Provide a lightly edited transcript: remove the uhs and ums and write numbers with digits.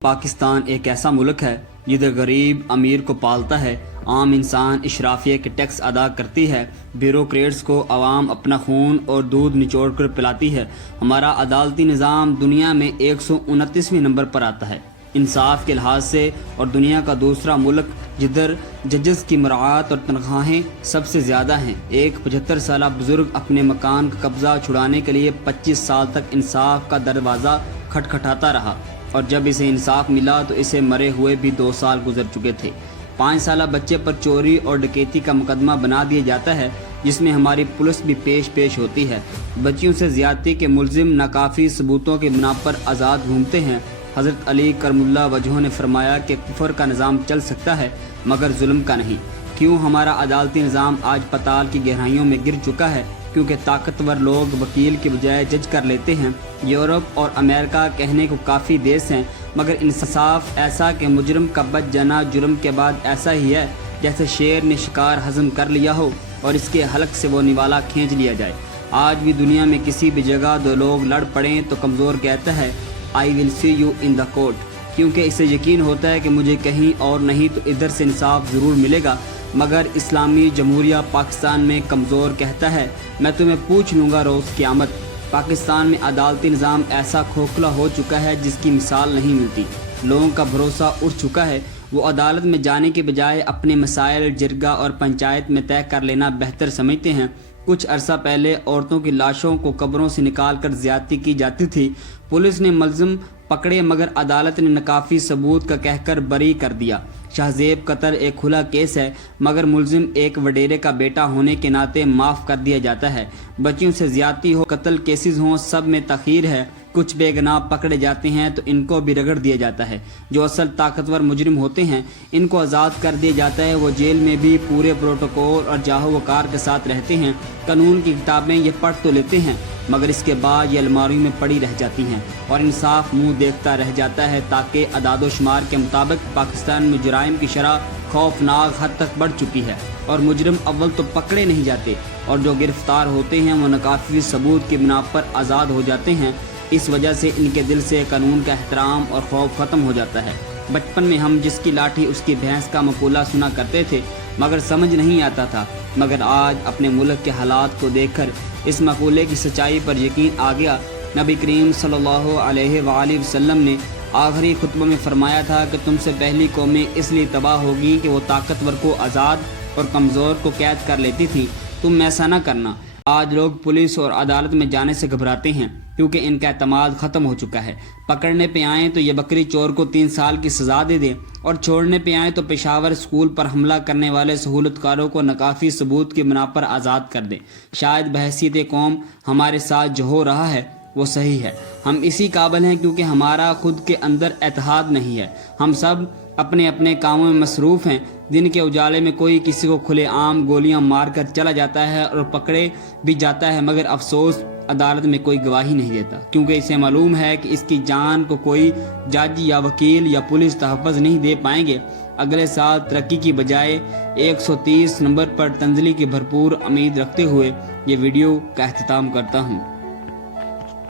پاکستان ایک ایسا ملک ہے جدھر غریب امیر کو پالتا ہے، عام انسان اشرافیہ کے ٹیکس ادا کرتی ہے، بیوروکریٹس کو عوام اپنا خون اور دودھ نچوڑ کر پلاتی ہے۔ ہمارا عدالتی نظام دنیا میں 129ویں نمبر پر آتا ہے انصاف کے لحاظ سے، اور دنیا کا دوسرا ملک جدھر ججز کی مراعات اور تنخواہیں سب سے زیادہ ہیں۔ ایک 75 سالہ بزرگ اپنے مکان کا قبضہ چھڑانے کے لیے 25 سال تک انصاف کا دروازہ کھٹکھٹاتا رہا، اور جب اسے انصاف ملا تو اسے مرے ہوئے بھی 2 سال گزر چکے تھے۔ 5 سالہ بچے پر چوری اور ڈکیتی کا مقدمہ بنا دیا جاتا ہے، جس میں ہماری پولیس بھی پیش ہوتی ہے۔ بچیوں سے زیادتی کے ملزم ناکافی ثبوتوں کی بنا پر آزاد گھومتے ہیں۔ حضرت علی کرم اللہ وجہہ نے فرمایا کہ کفر کا نظام چل سکتا ہے مگر ظلم کا نہیں۔ کیوں ہمارا عدالتی نظام آج پتال کی گہرائیوں میں گر چکا ہے؟ کیونکہ طاقتور لوگ وکیل کے بجائے جج کر لیتے ہیں۔ یورپ اور امریکہ کہنے کو کافی دیس ہیں، مگر انصاف ایسا کہ مجرم کا بچ جانا جرم کے بعد ایسا ہی ہے جیسے شیر نے شکار ہضم کر لیا ہو اور اس کے حلق سے وہ نوالا کھینچ لیا جائے۔ آج بھی دنیا میں کسی بھی جگہ دو لوگ لڑ پڑیں تو کمزور کہتا ہے I will see you in the court، کیونکہ اسے یقین ہوتا ہے کہ مجھے کہیں اور نہیں تو ادھر سے انصاف ضرور ملے گا۔ مگر اسلامی جمہوریہ پاکستان میں کمزور کہتا ہے میں تمہیں پوچھ لوں گا روز قیامت۔ پاکستان میں عدالتی نظام ایسا کھوکھلا ہو چکا ہے جس کی مثال نہیں ملتی۔ لوگوں کا بھروسہ اٹھ چکا ہے، وہ عدالت میں جانے کے بجائے اپنے مسائل جرگہ اور پنچایت میں طے کر لینا بہتر سمجھتے ہیں۔ کچھ عرصہ پہلے عورتوں کی لاشوں کو قبروں سے نکال کر زیادتی کی جاتی تھی، پولیس نے ملزم پکڑے مگر عدالت نے ناکافی ثبوت کا کہہ کر بری کر دیا۔ شہزیب قتل ایک کھلا کیس ہے مگر ملزم ایک وڈیرے کا بیٹا ہونے کے ناطے معاف کر دیا جاتا ہے۔ بچیوں سے زیادتی ہو، قتل کیسز ہوں، سب میں تاخیر ہے۔ کچھ بے گناہ پکڑے جاتے ہیں تو ان کو بھی رگڑ دیا جاتا ہے۔ جو اصل طاقتور مجرم ہوتے ہیں ان کو آزاد کر دیا جاتا ہے، وہ جیل میں بھی پورے پروٹوکول اور جاہو وقار کے ساتھ رہتے ہیں۔ قانون کی کتابیں یہ پڑھ تو لیتے ہیں مگر اس کے بعد یہ الماریوں میں پڑی رہ جاتی ہیں اور انصاف منہ دیکھتا رہ جاتا ہے، تاکہ اعداد و شمار کے مطابق پاکستان میں جرائم کی شرح خوفناک حد تک بڑھ چکی ہے، اور مجرم اول تو پکڑے نہیں جاتے اور جو گرفتار ہوتے ہیں وہ ناکافی ثبوت کی بنا پر آزاد ہو جاتے ہیں۔ اس وجہ سے ان کے دل سے قانون کا احترام اور خوف ختم ہو جاتا ہے۔ بچپن میں ہم جس کی لاٹھی اس کی بھینس کا مقولہ سنا کرتے تھے مگر سمجھ نہیں آتا تھا، مگر آج اپنے ملک کے حالات کو دیکھ کر اس مقولے کی سچائی پر یقین آ گیا۔ نبی کریم صلی اللہ علیہ وآلہ وسلم نے آخری خطبہ میں فرمایا تھا کہ تم سے پہلی قومیں اس لیے تباہ ہوگی کہ وہ طاقتور کو آزاد اور کمزور کو قید کر لیتی تھی، تم ایسا نہ کرنا۔ آج لوگ پولیس اور عدالت میں جانے سے گھبراتے ہیں کیونکہ ان کا اعتماد ختم ہو چکا ہے۔ پکڑنے پہ آئیں تو یہ بکری چور کو 3 سال کی سزا دے دیں، اور چھوڑنے پہ آئیں تو پشاور اسکول پر حملہ کرنے والے سہولت کاروں کو ناکافی ثبوت کی بنا پر آزاد کر دیں۔ شاید بحیثیت قوم ہمارے ساتھ جو ہو رہا ہے وہ صحیح ہے۔ ہم اسی قابل ہیں کیونکہ ہمارا خود کے اندر اتحاد نہیں ہے۔ ہم سب اپنے اپنے کاموں میں مصروف ہیں۔ دن کے اجالے میں کوئی کسی کو کھلے عام گولیاں مار کر چلا جاتا ہے اور پکڑے بھی جاتا ہے، مگر افسوس عدالت میں کوئی گواہی نہیں دیتا، کیونکہ اسے معلوم ہے کہ اس کی جان کو کوئی جج یا وکیل یا پولیس تحفظ نہیں دے پائیں گے۔ اگلے سال ترقی کی بجائے 130 نمبر پر تنزلی کی بھرپور امید رکھتے ہوئے یہ ویڈیو کا اختتام کرتا ہوں۔